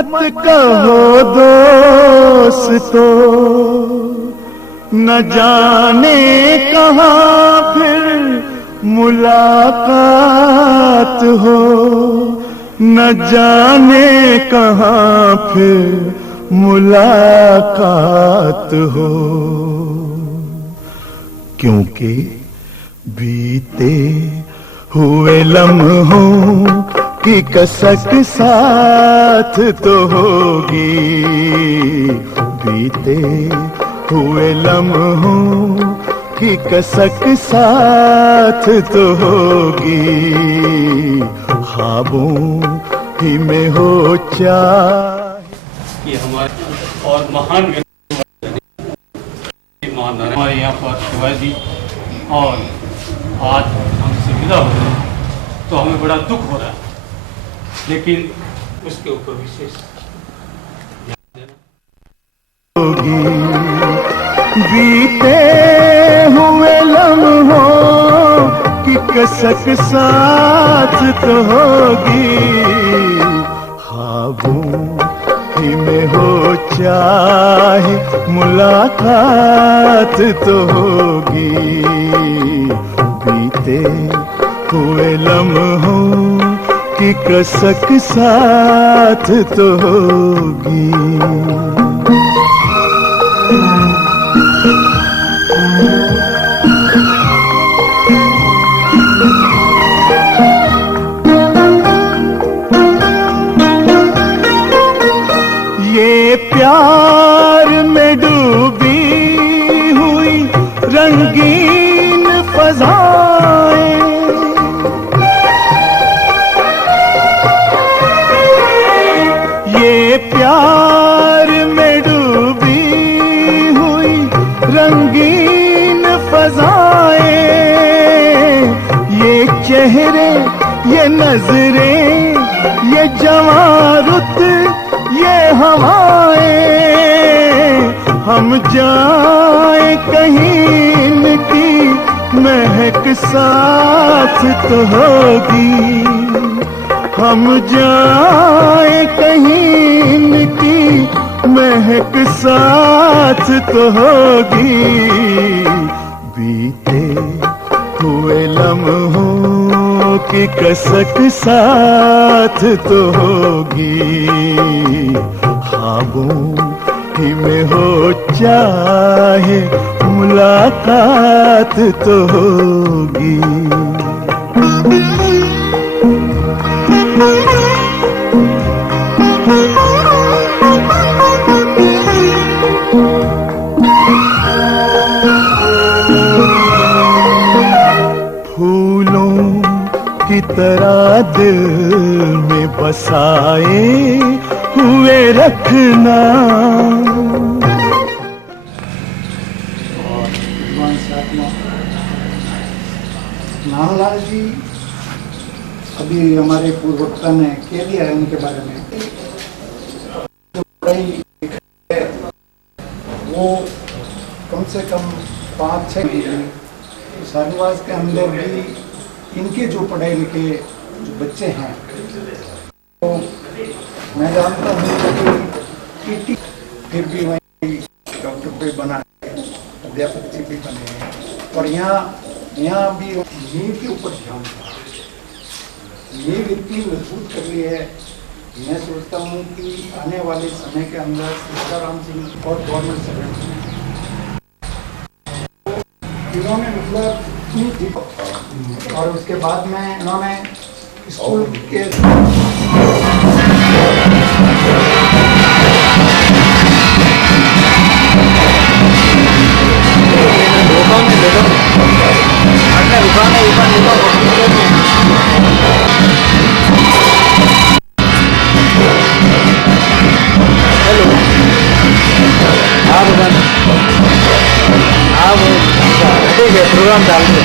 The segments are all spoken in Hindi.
मत कहो दोस्तों, न जाने कहाँ फिर मुलाकात हो, न जाने कहाँ फिर मुलाकात हो। क्योंकि बीते हुए लम्हों की कसक साथ तो होगी, बीते हुए लम्हों की कसक साथ तो होगी। ख्वाबों ही में हो चाहे ये हमारे और महान हमारे यहाँ पर शिवाजी और आज हमसे विदा हो रहे हैं, तो हमें बड़ा दुख हो रहा है, लेकिन उसके ऊपर विशेष होगी। बीते हुए लम्हों की कसक साथ तो होगी। ख्वाबों ही में हो चाहे मुलाकात तो होगी। बीते हुए लम्हों की कसक साथ तो होगी। ये प्यार में डूबी हुई रंगीन फज़ाएं, ये प्यार में डूबी हुई रंगीन फज़ाएं, ये चेहरे, ये नजरें, ये जवारुत, ये हवाएं, हम जाए कहीं इनकी महक साथ तो होगी। हम जाए कहीं इनकी महक साथ तो होगी। बीते हुए लम्हों की कसक साथ तो होगी। ख्वाबों ही में हो चाहे मुलाकात तो होगी। फूलों की तरह दिल में बसाए हुए रखना। नानलाल जी अभी हमारे पूर्ववक्ता ने कह दिया है उनके बारे में। वो कम से कम 5-6 सारवास के अंदर भी इनके जो पढ़े लिखे जो बच्चे हैं, तो मैं जानता हूँ कि फिर भी वही डॉक्टर भी बना है, अध्यापक जी भी बने हैं, और यहाँ भी नींव के ऊपर ध्यान था। नींव इतनी मजबूत कर ली है, मैं सोचता हूँ कि आने वाले समय के अंदर सीताराम सिंह और गवर्नमेंट सर्वेंट इन्होंने मतलब और उसके बाद में इन्होंने स्कूल के ठीक है, प्रोग्राम डाल दो।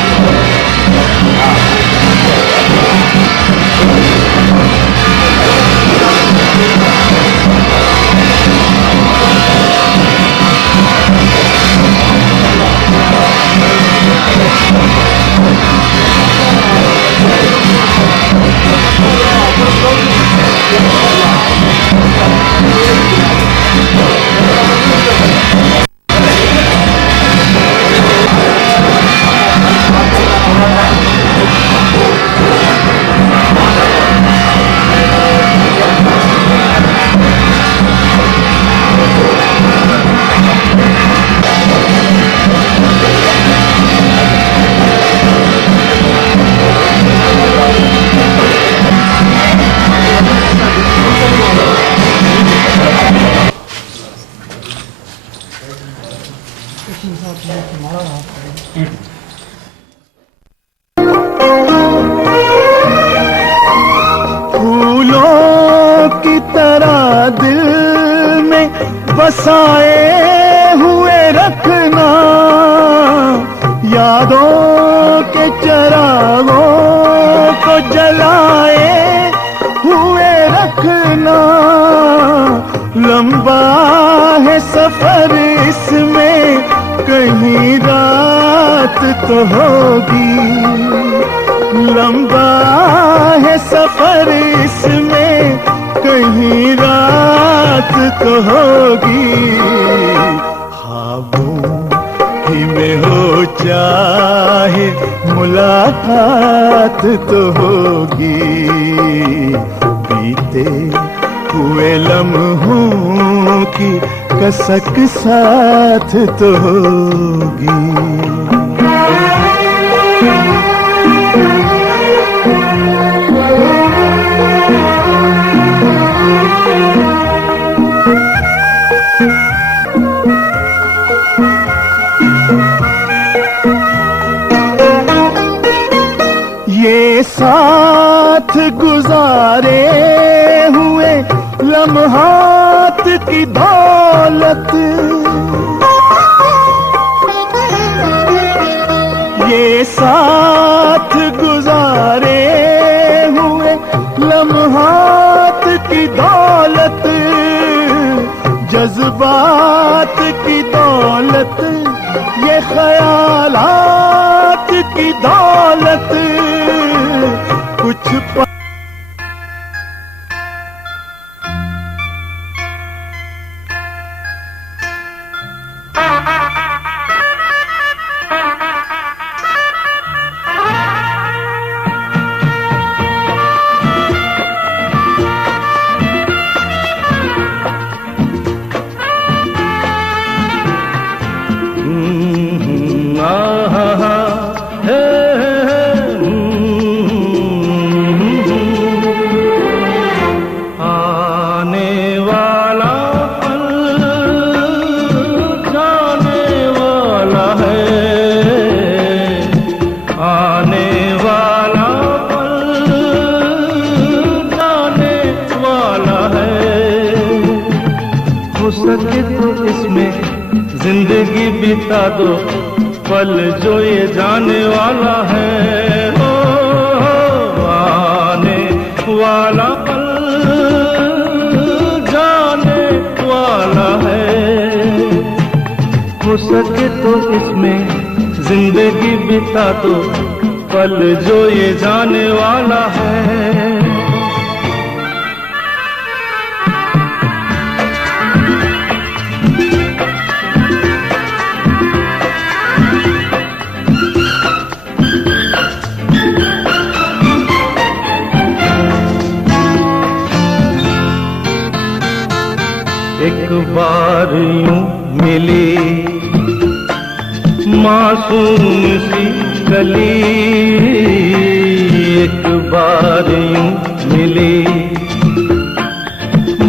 इसमें साथ में तुम्हारा हाथ है। फूलों की तरह दिल में बसाए हुए रखना, यादों के चरागों को जलाए हुए रखना। लंबा है सफर इसमें, कहीं रात तो होगी। लंबा है सफर इसमें, कहीं रात तो होगी। ख्वाबों ही में हो चाहे मुलाकात तो होगी। बीते हुए लम्हों की कसक साथ तो होगी। ये साथ गुजारे हुए लम्हात की दौलत, ये साथ गुजारे हुए लम्हात की दौलत, जज्बात की दौलत, ये ख्यालात की दौलत। कुछ सके तो इसमें जिंदगी बिता दो, पल जो ये जाने वाला है। हो आने वाला पल जाने वाला है। हो सके तो इसमें जिंदगी बिता दो, पल जो ये जाने वाला है। एक बार यूं मिली मासूम सी कली, एक बार यूं मिली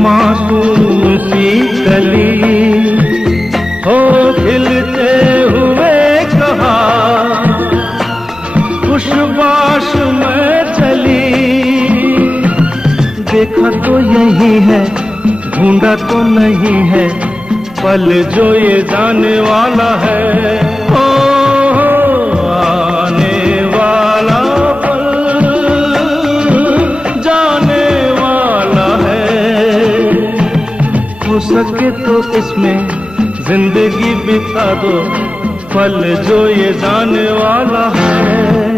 मासूम सी कली। हो खिलते हुए कहा खुशबाश में चली, देखा तो यही है ढूंढा तो नहीं है, पल जो ये जाने वाला है। ओ आने वाला पल जाने वाला है। हो सके तो इसमें जिंदगी बिता दो, पल जो ये जाने वाला है।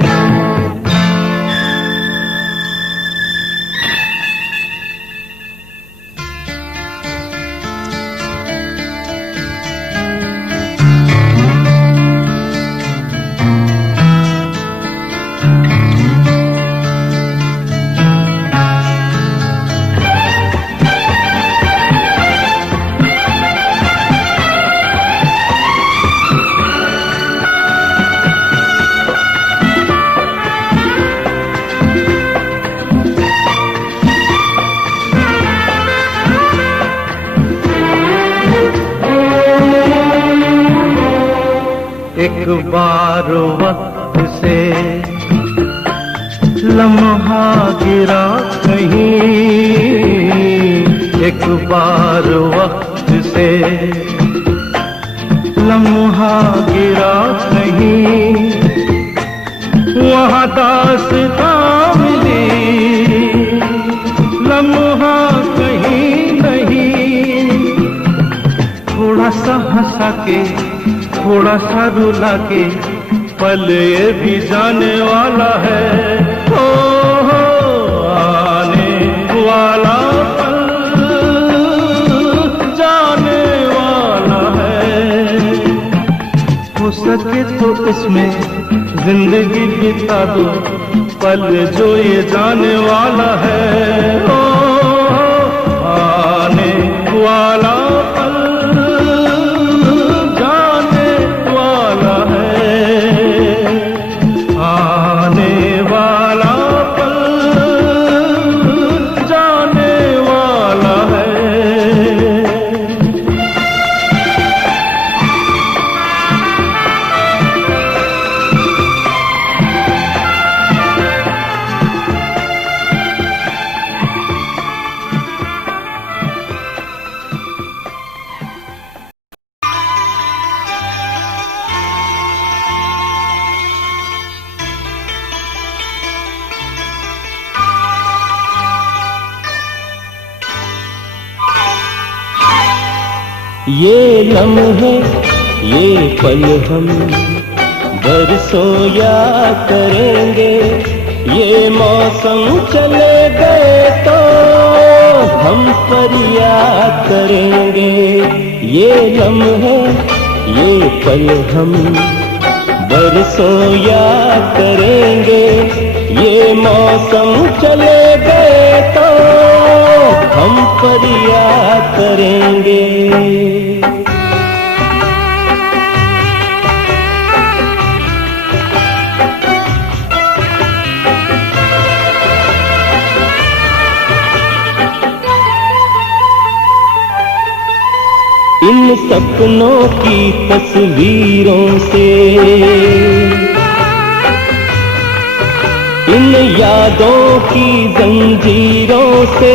एक बार वक्त से लम्हा गिरा कहीं, एक बार वक्त से लम्हा गिरा कहीं, वहाँ दास्तां मिली, लम्हा कहीं नहीं। थोड़ा सा हंसा के, थोड़ा सा रुला के, पल ये भी जाने वाला है। हो आने वाला पल जाने वाला है। हो सके तो इसमें जिंदगी बिता दो, पल जो ये जाने वाला है। हो आने वाला ये लम्हे ये पल हम बरसों याद करेंगे, ये मौसम चले गए तो हम पर याद करेंगे। ये लम्हे ये पल हम बरसों याद करेंगे, ये मौसम चले गए तो हम पर याद करेंगे। इन सपनों की तस्वीरों से, इन यादों की जंजीरों से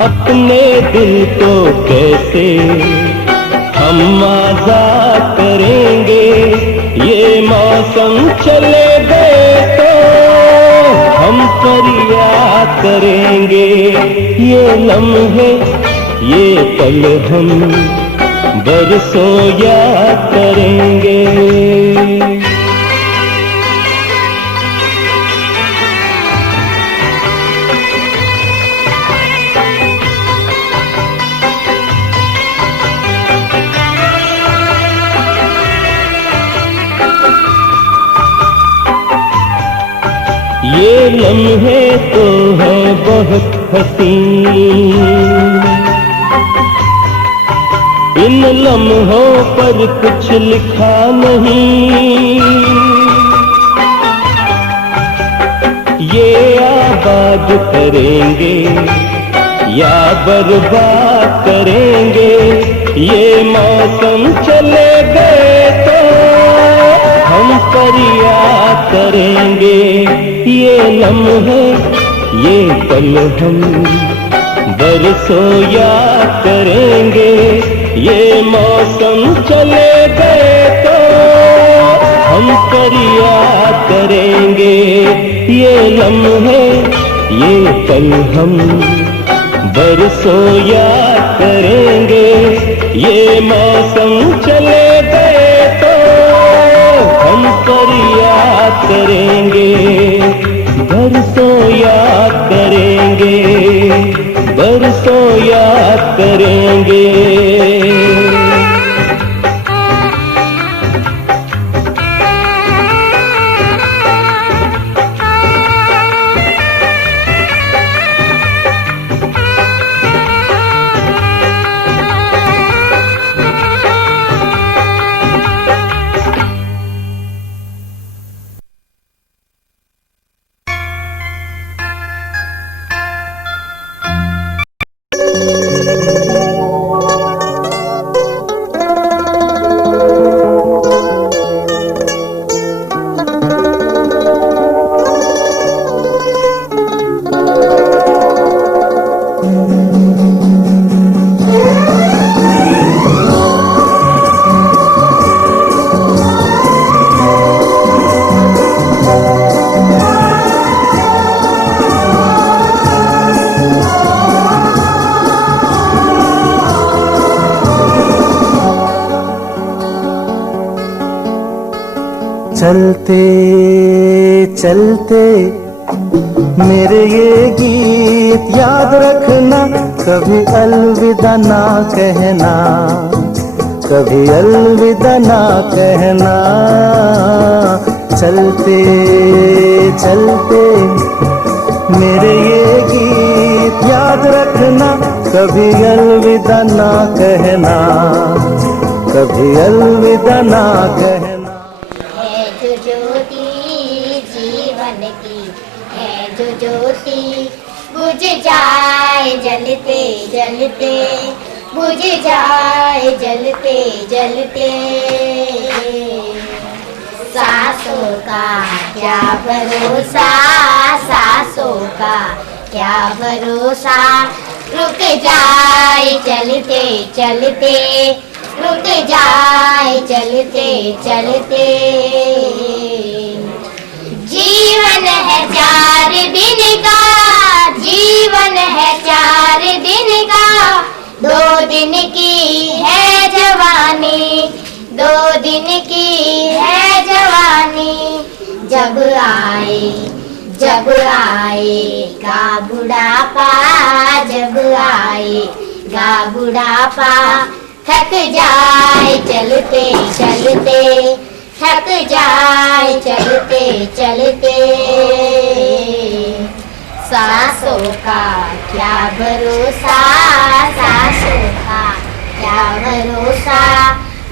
अपने दिल को कैसे हम आजाद करेंगे। ये मौसम चले गए तो हम पर याद करेंगे। ये लम्हे ये पल हम बरसों याद करेंगे। ये लम्हे तो है बहुत हसीन, इन लम्हों पर कुछ लिखा नहीं। ये आबाद करेंगे या बर्बाद करेंगे, ये मौसम चले गए तो हम पर याद करेंगे। ये लम्हे ये पल हम बरसों याद करेंगे, ये मौसम चले गए तो हम पर याद करेंगे। ये लम्हे ये पल हम बरसों याद करेंगे, ये मौसम चले गए तो हम पर याद करेंगे। बरसों याद करेंगे, बरसों याद करेंगे। चलते चलते मेरे ये गीत याद रखना, कभी अलविदा ना कहना, कभी अलविदा ना कहना। चलते चलते मेरे ये गीत याद रखना, कभी अलविदा ना कहना, कभी अलविदा ना कहना। है जो ज्योति जीवन की, है जो ज्योति बुझ जाए जलते जलते, बुझ जाए जलते जलते। सांसों का क्या भरोसा, सांसों का क्या भरोसा, रुक जाए चलते चलते, रुक जाए चलते चलते। जीवन है 4 दिन का, जीवन है 4 दिन का, 2 दिन की है जवानी, 2 दिन की है जवानी। जब आए, जब आएगा बुढ़ापा, जब आएगा बुढ़ापा, थक जाए चलते चलते, थक जाए चलते चलते। सांसों का क्या भरोसा, सांसों का क्या भरोसा,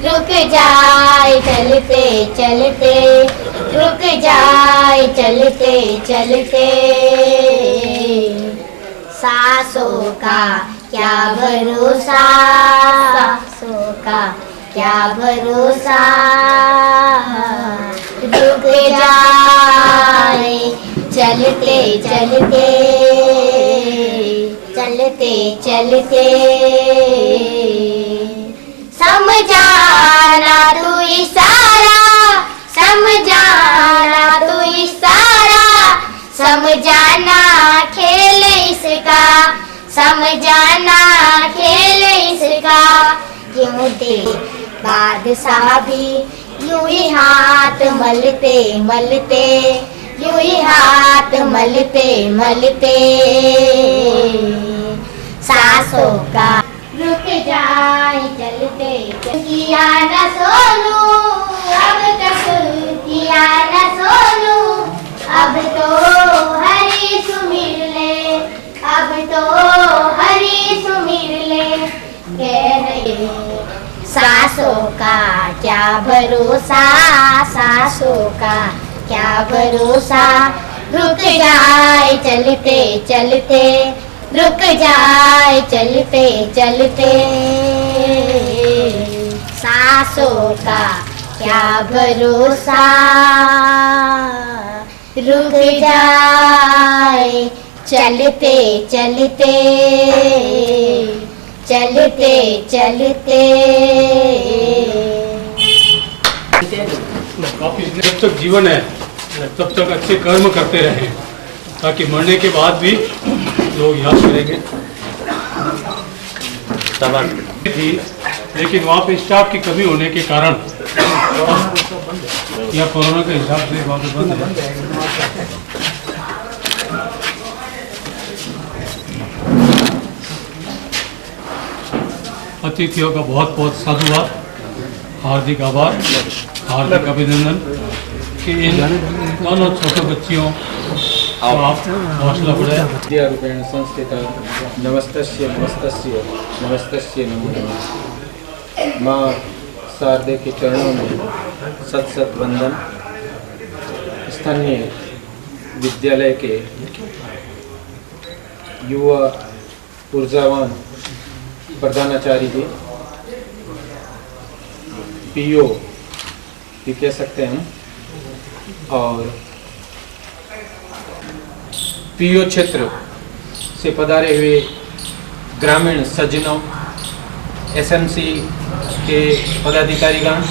रुक जाए चलते चलते, रुक जाए चलते चलते। सांसों का क्या भरोसा, सांसों का क्या भरोसा, रुक जाए चलते चलते, चलते चलते। समझाना तू इशारा, समझाना तू इशारा, समझाना खेल इसका, समझाना खेल इसका। क्यों दे बादशाह भी यूं ही हाथ मलते मलते, यूं ही हाथ मलते मलते। सांसों का रुक जाए चलते, किया न सोनू अब तक, किया न सोनू अब तो हरी सुमिर ले, अब तो हरी सुमिर ले। कह रहे सांसों का क्या भरोसा, सांसों का क्या भरोसा, रुक जाए चलते चलते, रुक जाए चलते चलते। सांसों का क्या भरोसा, रुक जाए चलते चलते, चलते चलते। जब तक जीवन है तब तक अच्छे कर्म करते रहें, ताकि मरने के बाद भी लोग याद करेंगे। थी, लेकिन वहाँ पे स्टाफ की कमी होने के कारण या कोरोना के हिसाब से वहाँ पे बंद है। अतिथियों का बहुत बहुत साधुवाद, हार्दिक आभार, हार्दिक अभिनंदन कि इन दोनों छोटे बच्चियों को आप हौसला बढ़ाया। विद्यारूपेण संस्थिता नमस्तस्य नमस्तस्य नमस्तस्य नमो नमः। माँ शारदे के चरणों में सत सत वंदन। स्थानीय विद्यालय के युवा ऊर्जावान प्रधानाचार्य जी, पीओ भी कह सकते हैं हम, और पीओ क्षेत्र से पधारे हुए ग्रामीण सज्जनों, एसएमसी के पदाधिकारीगण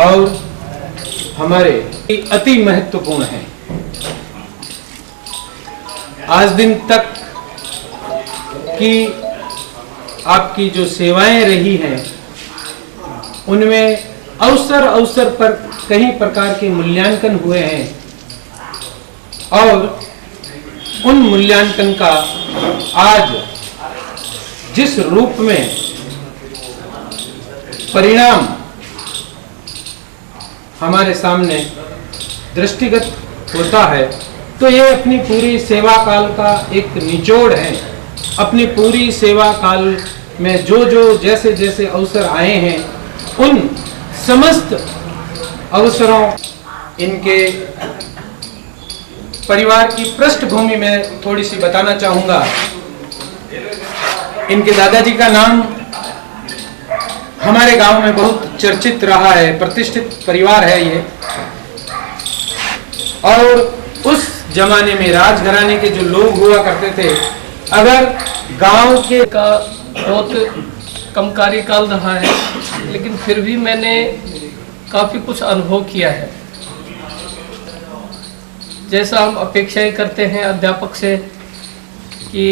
और हमारे अति महत्वपूर्ण है। आज दिन तक की आपकी जो सेवाएं रही हैं, उनमें अवसर अवसर पर कई प्रकार के मूल्यांकन हुए हैं और उन मूल्यांकन का आज जिस रूप में परिणाम हमारे सामने दृष्टिगत होता है, तो ये अपनी पूरी सेवा काल का एक निचोड़ है। अपनी पूरी सेवा काल में जो जो जैसे जैसे अवसर आए हैं, उन समस्त अवसरों, इनके परिवार की पृष्ठभूमि में थोड़ी सी बताना चाहूंगा। इनके दादाजी का नाम हमारे गांव में बहुत चर्चित रहा है, प्रतिष्ठित परिवार है ये। और उस जमाने में राजघराने के जो लोग हुआ करते थे, अगर गांव के का बहुत कम कार्यकाल रहा है, लेकिन फिर भी मैंने काफ़ी कुछ अनुभव किया है। जैसा हम अपेक्षाएं करते हैं अध्यापक से कि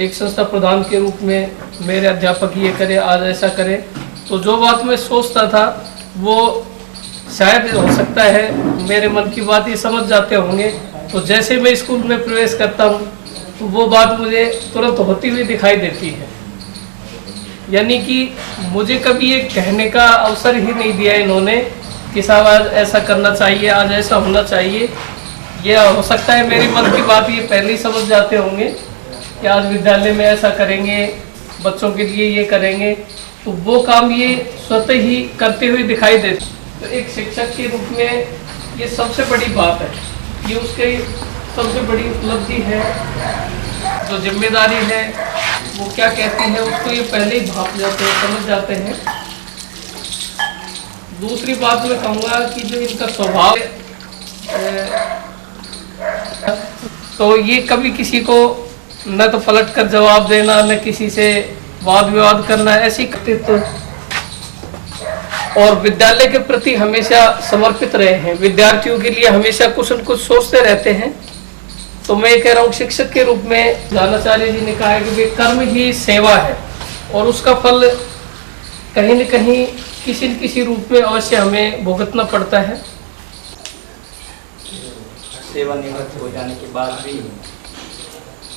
एक संस्था प्रधान के रूप में मेरे अध्यापक ये करे, आज ऐसा करे, तो जो बात मैं सोचता था वो शायद हो सकता है मेरे मन की बात ये समझ जाते होंगे। तो जैसे मैं स्कूल में प्रवेश करता हूँ तो वो बात मुझे तुरंत होती हुई दिखाई देती है। यानी कि मुझे कभी ये कहने का अवसर ही नहीं दिया इन्होंने कि साहब आज ऐसा करना चाहिए, आज ऐसा होना चाहिए। ये हो सकता है मेरी मन की बात ये पहले ही समझ जाते होंगे कि आज विद्यालय में ऐसा करेंगे, बच्चों के लिए ये करेंगे, तो वो काम ये स्वतः ही करते हुए दिखाई देते। तो एक शिक्षक के रूप में ये सबसे बड़ी बात है, ये उसकी सबसे बड़ी उपलब्धि है। जो जिम्मेदारी है वो क्या कहती है उसको ये पहले ही भाप जाते हैं, समझ जाते हैं। दूसरी बात मैं कहूँगा कि जो इनका स्वभाव तो ये कभी किसी को न तो पलट कर जवाब देना, न किसी से वाद विवाद करना, ऐसी कृतित्व, और विद्यालय के प्रति हमेशा समर्पित रहे हैं। विद्यार्थियों के लिए हमेशा कुछ न कुछ सोचते रहते हैं। तो मैं कह रहा हूँ शिक्षक के रूप में जानाचार्य जी ने कहा है कि कर्म ही सेवा है, और उसका फल कहीं न कहीं किसी न किसी रूप में अवश्य हमें भुगतना पड़ता है। सेवानिवृत्त हो जाने के बाद भी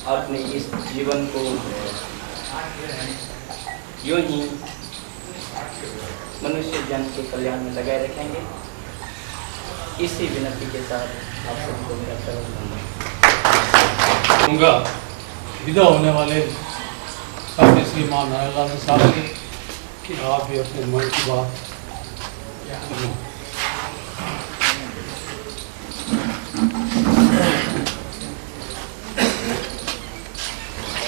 अपने इस जीवन को यूं ही मनुष्य जन के कल्याण में लगाए रखेंगे। इसी विनती के साथ आप सबको मेरा सरल धन्यवाद। विदा होने वाले साथी श्रीमान नारायण साहब कि आप भी अपने मन की बात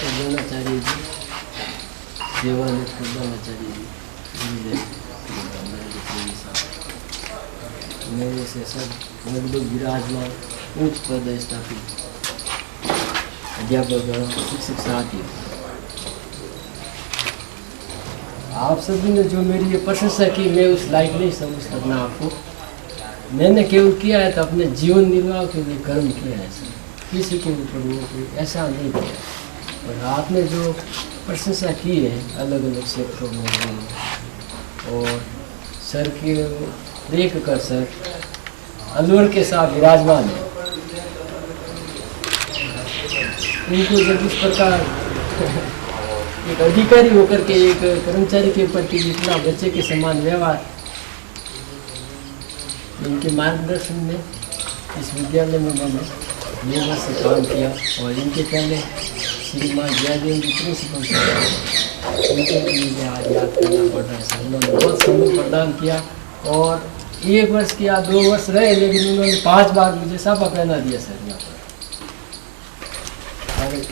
प्रधानाचार्य जी, सेवानिवृत्त प्रधानाचार्य जी, मेरे से सब लगभग विराजमान उच्च पद स्थापित अध्यापक शिक्षक साथी, आप सभी ने जो मेरी ये प्रशंसा की, मैं उस लायक नहीं समझ करना आपको। मैंने केवल किया है तो अपने जीवन निर्वाह के लिए कर्म किया है सर, किसी के ऊपर वो कोई ऐसा नहीं किया। और आपने जो प्रशंसा की है अलग अलग क्षेत्रों में, और सर के देख कर सर अलवर के साथ विराजमान है। उनको जब इस प्रकार एक अधिकारी होकर के एक कर्मचारी के प्रति इतना बच्चे के समान व्यवहार, इनके मार्गदर्शन में इस विद्यालय में मैंने 2 वर्ष से काम किया। और इनके पहले श्रीमान जयादेव जी प्रिंसिपल थे, उनके लिए आज याद करना पड़ रहा है सर। उन्होंने बहुत समय प्रदान किया, और 1 वर्ष किया, 2 वर्ष रहे, लेकिन उन्होंने 5 बार मुझे साफा पहना दिया सर। यहाँ पर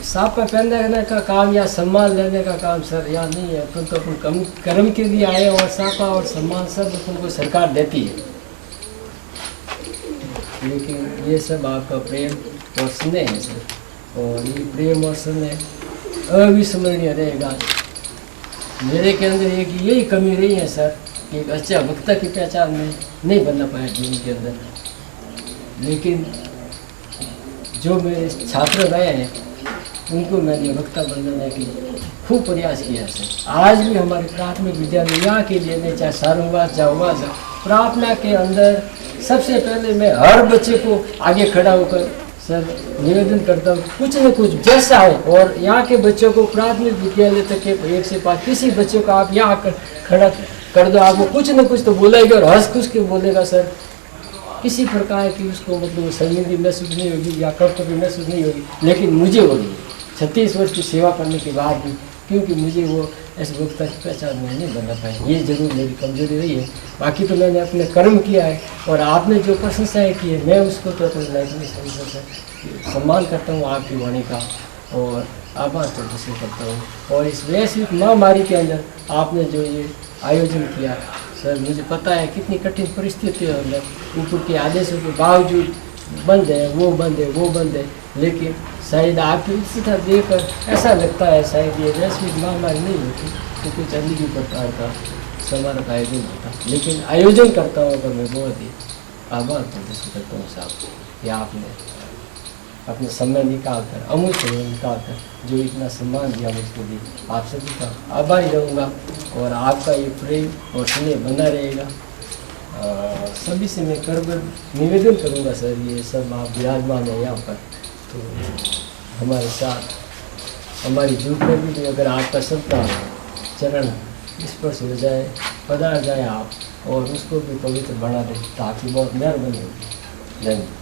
साफा पहनने का काम या सम्मान लेने का काम सर यहाँ नहीं है। अपन तो अपन कर्म के लिए आए, और साफा और सम्मान सब अपन को सरकार देती है, लेकिन ये सब आपका प्रेम और स्नेह है सर। और ये प्रेम और स्नेह अविस्मरणीय रहेगा। मेरे के अंदर एक यही कमी रही है सर कि एक अच्छा वक्ता की पहचान में नहीं बनना पाया जीवन के अंदर, लेकिन जो मेरे छात्र रहे हैं उनको मैंने वक्ता बनाने के लिए खूब प्रयास किया सर। आज भी हमारे प्राथमिक विद्यालय यहाँ के लिए नहीं, चाहे सारंगवास जाऊँगा सर, प्रार्थना के अंदर सबसे पहले मैं हर बच्चे को आगे खड़ा होकर सर निवेदन करता हूँ कुछ न कुछ जैसा हो, और यहाँ के बच्चों को प्राथमिक विद्यालय तक के 1 से 5 किसी बच्चे को आप यहाँ आकर खड़ा कर दो, आपको कुछ न कुछ तो बोलेगा और हंस खुश के बोलेगा सर। किसी प्रकार की उसको मतलब शर्मिंदगी महसूस नहीं होगी या कर्तव्य महसूस नहीं होगी, लेकिन मुझे हो रही है 36 वर्ष की सेवा करने के बाद भी, क्योंकि मुझे वो ऐसे वक्ता की पहचान में नहीं बना पाए, ये जरूर मेरी कमजोरी रही है। बाकी तो मैंने अपने कर्म किया है, और आपने जो प्रशंसाएँ की है मैं उसको तो लाइक नहीं समझता सर। सम्मान करता हूँ आपकी वाणी का और आभार प्रदर्शन करता हूँ। और इस वैश्विक महामारी के अंदर आपने जो ये आयोजन किया सर, मुझे पता है कितनी कठिन परिस्थितियों अंदर ऊपर के आदेशों के बावजूद बंद है, वो बंद है, वो बंद है, लेकिन शायद आपकी स्थिति देखकर ऐसा लगता है शायद ये वैश्विक महामारी नहीं होती तो कुछ अलग ही प्रकार का समारोह का आयोजन होता। लेकिन आयोजन करता हूँ अगर मैं बहुत ही आभार प्रदर्शन करता हूँ साहब, या आपने अपने समय निकालकर, अमूल्य समय निकालकर जो इतना सम्मान दिया मुझको दी, आप सभी का आभारी रहूँगा। और आपका ये प्रेम और स्नेह बना रहेगा। सभी से मैं करबर निवेदन करूँगा सर, ये सब आप विराजमान है यहाँ पर, तो हमारे साथ हमारी झूठ पर भी अगर आपका सबका चरण स्पर्श हो जाए, पधार जाए आप और उसको भी पवित्र बना दें, तो आपकी बहुत मेहरबानी होगी। धन्यवाद।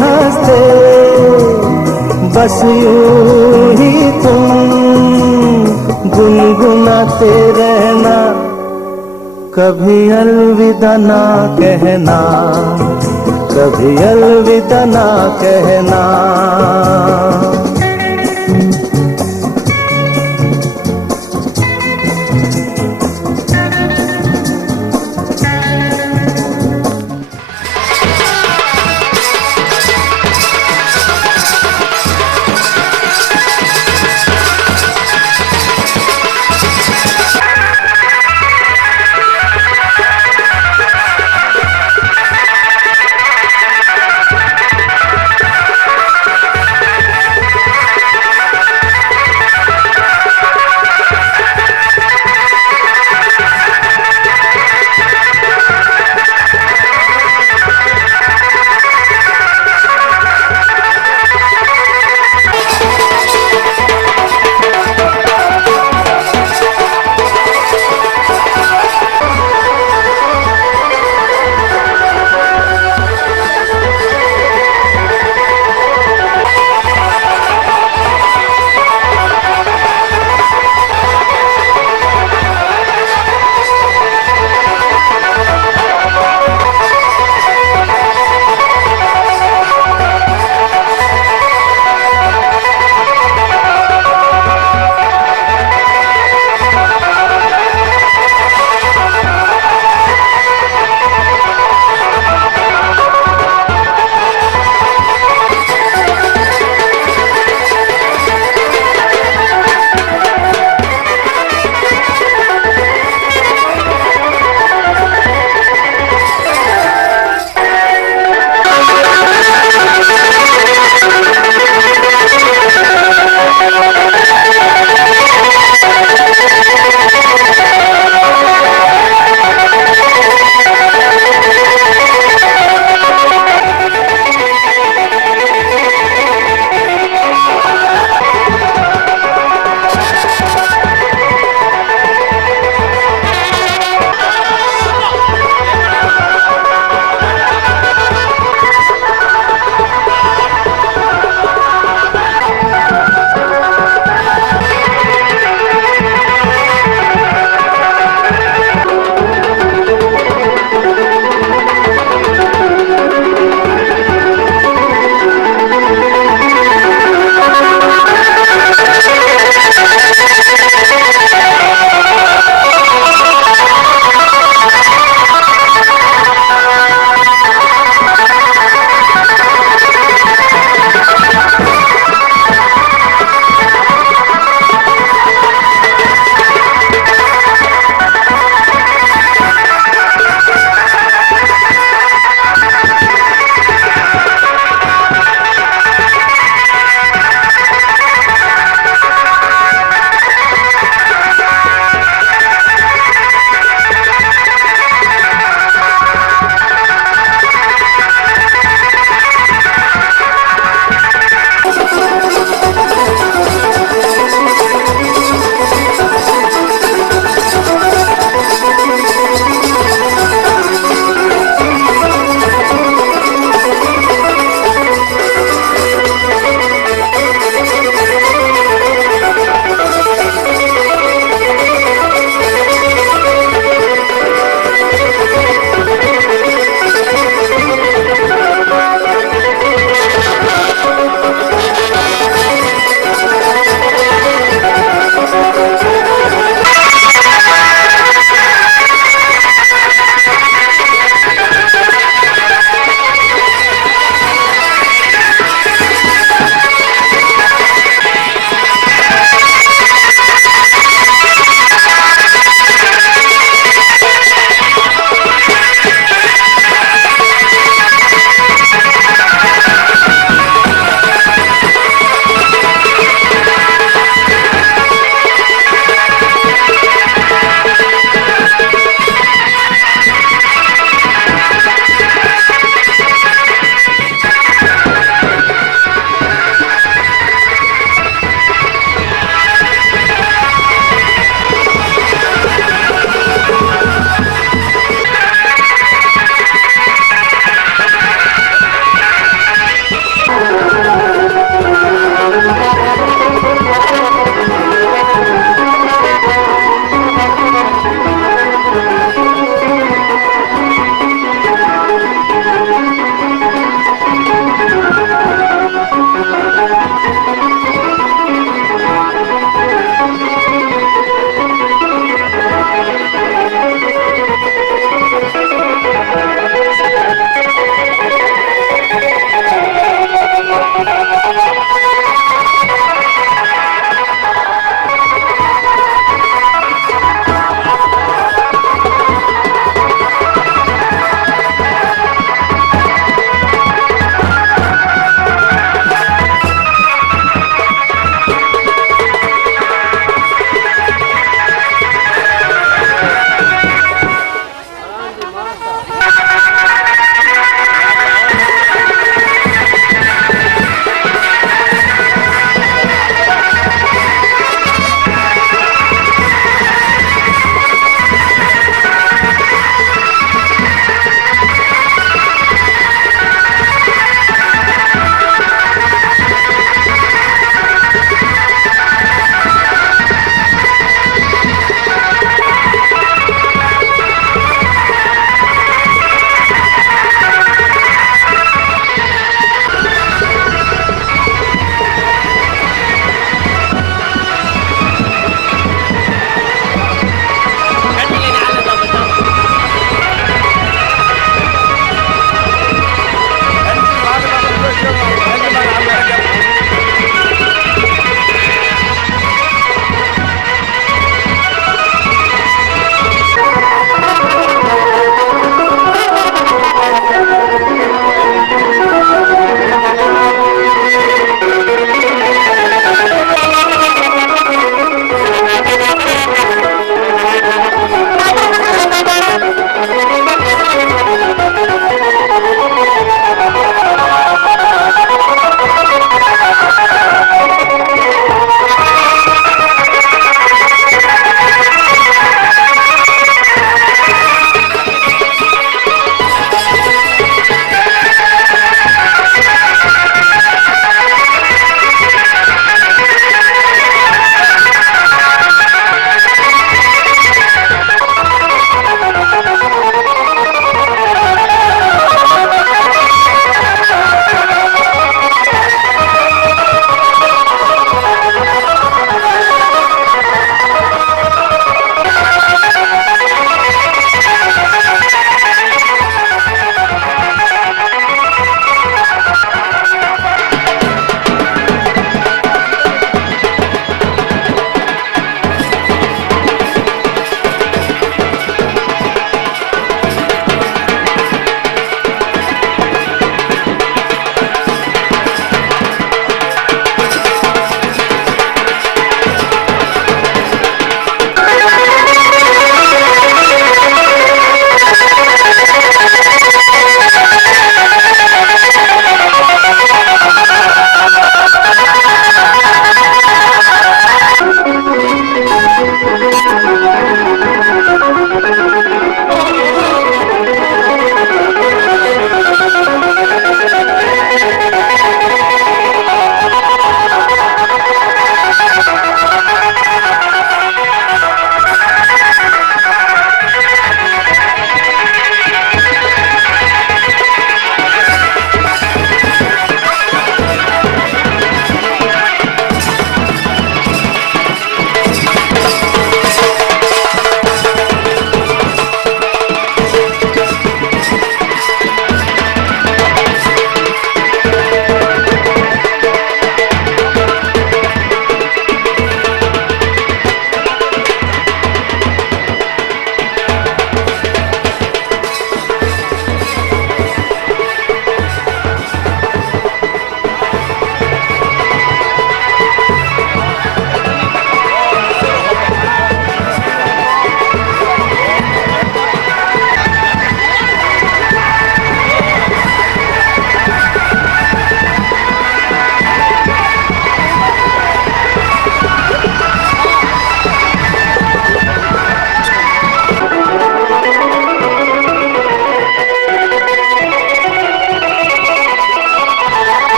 हंसते बस यूं ही तुम गुनगुनाते रहना, कभी अलविदा ना कहना, कभी अलविदा ना कहना।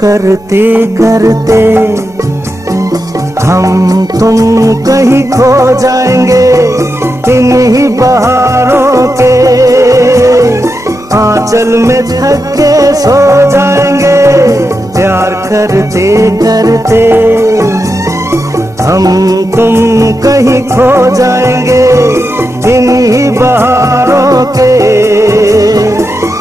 करते करते हम तुम कहीं खो जाएंगे इन्हीं बहारों के आंचल में थक के सो जाएंगे। प्यार करते करते हम तुम कहीं खो जाएंगे इन्हीं बहारों के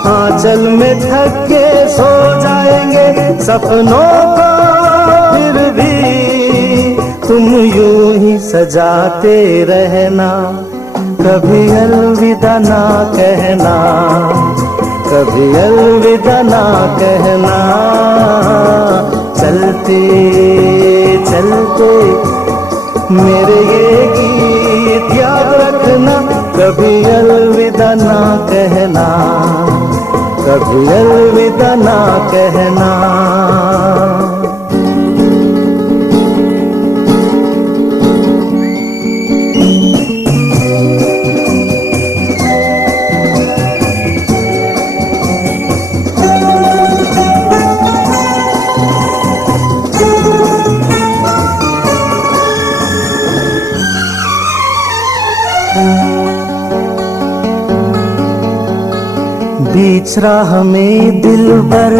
आंचल में थक के सो जाएंगे। सपनों को फिर भी तुम यूं ही सजाते रहना, कभी अलविदा ना कहना, कभी अलविदा ना कहना। चलते चलते मेरे ये गीत याद रखना, कभी अलविदा ना कहना, कभी अलविदा ना कहना। बीच राह में दिलबर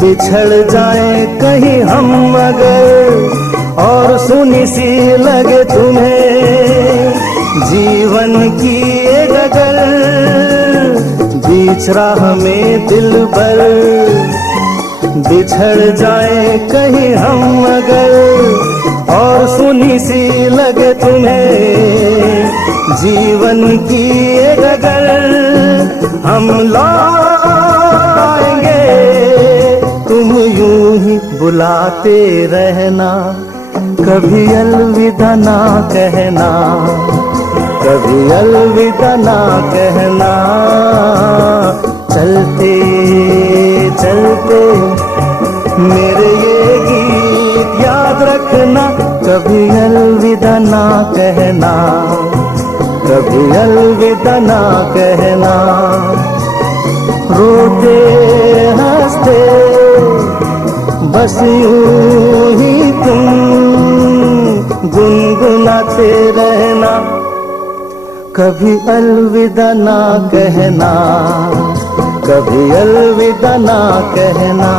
बिछड़ जाए कहीं हम अगर, और सुनी सी लगे तुम्हें जीवन की ये डगर। बीच राह में दिलबर बिछड़ जाए कहीं हम अगर, और सुनी सी लगे तुम्हें जीवन की ये डगर। हम लौट आएंगे तुम यूं ही बुलाते रहना, कभी अलविदा ना कहना, कभी अलविदा ना कहना। चलते चलते मेरे ये गीत याद रखना, कभी अलविदा ना कहना, कभी अलविदा ना कहना। रोते हंसते बस यूं ही तुम गुनगुनाते रहना, कभी अलविदा ना कहना, कभी अलविदा ना कहना।